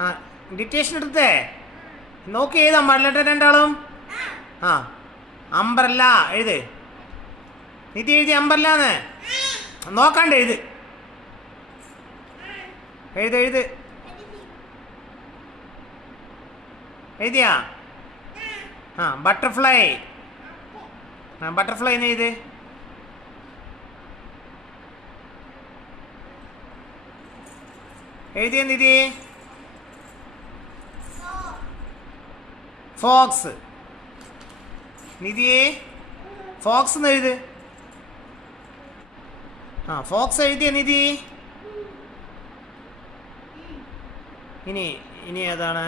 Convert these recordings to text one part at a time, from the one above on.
ആ ഡിറ്റേഷൻ എടുത്തേ നോക്കി എഴുതാൻ പാടില്ല രണ്ടാളും. ആ അമ്പറല്ല എഴുത്. നിധി എഴുതി അമ്പറല്ലാന്ന് നോക്കാണ്ട് എഴുത്. എഴുത് എഴുത് എഴുതിയാ? ആ ബട്ടർഫ്ലൈ. ആ ബട്ടർഫ്ലൈ എന്ന് എഴുത്. എഴുതിയ നിധി? ഫോക്സ്. നിധിയെ ഫോക്സ് എന്ന് എഴുത്. ആ ഫോക്സ് എഴുതിയ നിധി? ഇനി ഇനി ഏതാണ്?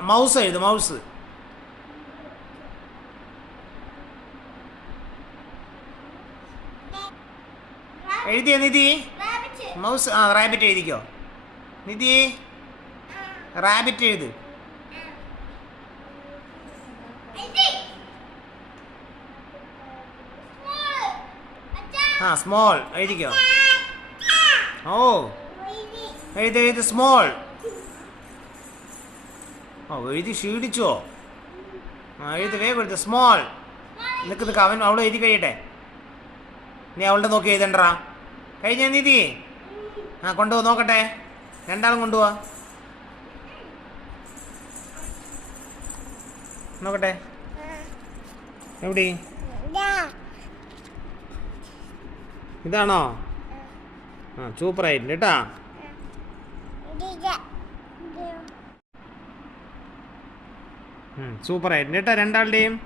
മൗസ് എഴുത്. മൗസ്. എഴുതിയ നിധി? മൗസ്. ആ റാബിറ്റ് എഴുതിക്കോ നിധി. റാബിറ്റ് എഴുത്. ആ സ്മോൾ എഴുതിക്കോ. ഓ എഴുതി എഴുതി സ്മോൾ. ഓ എഴുതി ക്ഷീണിച്ചോ? ആ എഴുതി വേഗം എഴുതി സ്മോൾ. നിൽക്ക് അവൻ അവൾ എഴുതി കഴിയട്ടെ. നീ അവളുടെ നോക്കി എഴുതണ്ടാ. കഴിഞ്ഞ നിധി? ആ കൊണ്ടുപോ നോക്കട്ടെ. രണ്ടാളും കൊണ്ടുപോവാ നോക്കട്ടെ. എവിടെ? ഇതാണോ? ആ സൂപ്പറായിട്ടുണ്ട് കേട്ടാ. സൂപ്പറായിട്ടുണ്ട് കേട്ടോ രണ്ടാളുടെയും.